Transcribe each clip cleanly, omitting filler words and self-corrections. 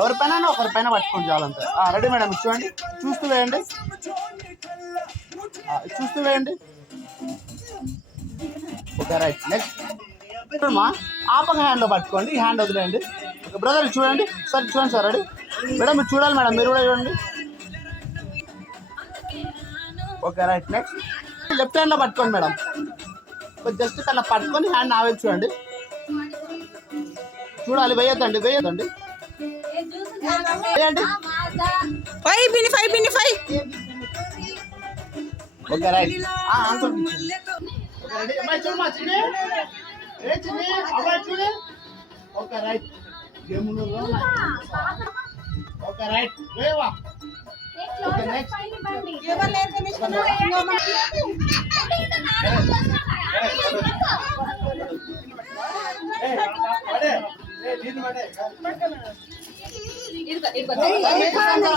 ఎవరిపైన ఒకరిపైన పట్టుకొని చాలంతే. Ready madam, చూడండి, చూస్తూ వేయండి, చూస్తూ వేయండి. Okay right. నెక్స్ట్ మా ఆపక హ్యాండ్లో పట్టుకోండి, ఈ హ్యాండ్ వదిలేయండి. బ్రదర్ చూడండి సార్, చూడండి సార్. రెడీ మేడం, మీరు చూడాలి మేడం, మీరు కూడా చూడండి. Okay right. నెక్స్ట్ లెఫ్ట్ హ్యాండ్లో పట్టుకోండి మేడం, జస్ట్ అలా పట్టుకొని హ్యాండ్ ఆవేది చూడండి. చూడాలి, వేయద్దండి, వేయద్దండి, వేయండి. Okay right. అంకుల్ చూడు. Okay right. ఓకే రైట్, వేవా. ఓకే నెక్స్ట్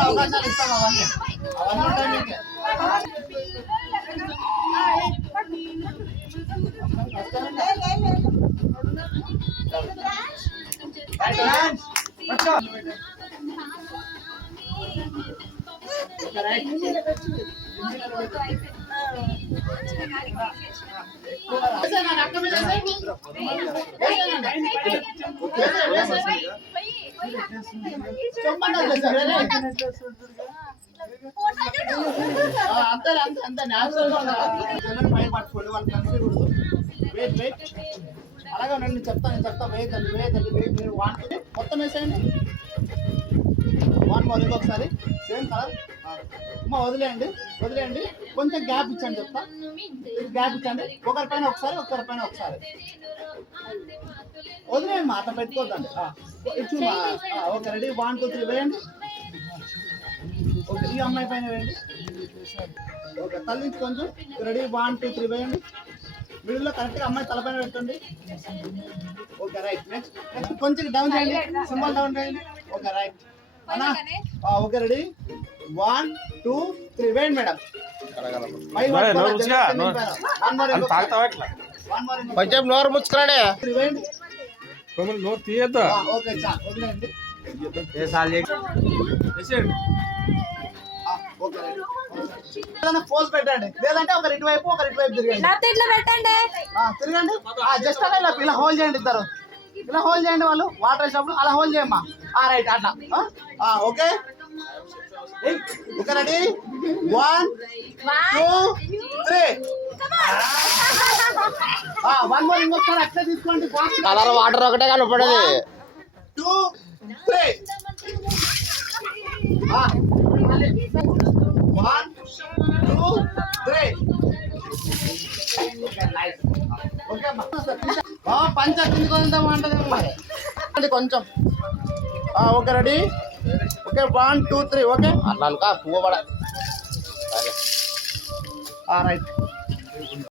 అవకాశాలు ఇస్తాం, అవన్నీ టైమింగ్. పట్టుకోండి, వాళ్ళు కనిపించకూడదు. వెయిట్ వెయిట్, అలాగే నేను చెప్తా వేయదండి, వెయిట్. మీరు వాటి మొత్తం వేసేయండి. వన్ మోర్, ఇంకొకసారి సేమ్ కలర్. అమ్మ వదిలేయండి, కొంచెం గ్యాప్ ఇచ్చండి, చెప్తా. గ్యాప్ ఇచ్చండి, ఒకరిపైన ఒకసారి వదిలేయండి, మా అట్లా పెట్టుకోవద్దండి. ఇచ్చుమా. ఓకే రెడీ, 1 2 3 వేయండి. ఓకే, ఈ అమ్మాయి పైన వేయండి. ఓకే, తల్లించి కొంచెం. రెడీ, 1 2 3 వేయండి. మిడిల్లో కరెక్ట్గా అమ్మాయి తలపైన పెట్టండి. Okay right. నెక్స్ట్ కొంచెం డౌన్ చేయండి, సింబల్ డౌన్ చేయండి. ఓకే రైట్ అన్నా. ఓకే రెడీ, 1 2 3 వేయండి మేడం. కొంచెం నోరు ముచ్చుకురాడే, నోరు తీయద్దు. ఓకే చాలు, వదిలేయండి. పోజ్ పెట్టండి, లేదంటే ఒకరి ఇటువైపు తిరగండి. జస్ట్ అలా ఇలా హోల్డ్ చేయండి, ఇద్దరు ఇలా హోల్డ్ చేయండి. వాళ్ళు వాటర్ వేసినప్పుడు అలా హోల్డ్ చేయమ్మా. రైట్, అట్లా. Okay okay ready, 1 2 3. 1 మోర్, ఇంకొకసారి అట్లా తీసుకోండి. కలర్ వాటర్ ఒకటే కనపడేది. 2 3. 1 2 3. పంచాయతీ కొంచెం. Okay ready. ఓకే 1 2 3. ఓకే అట్లా పువ్వు పడ. రైట్.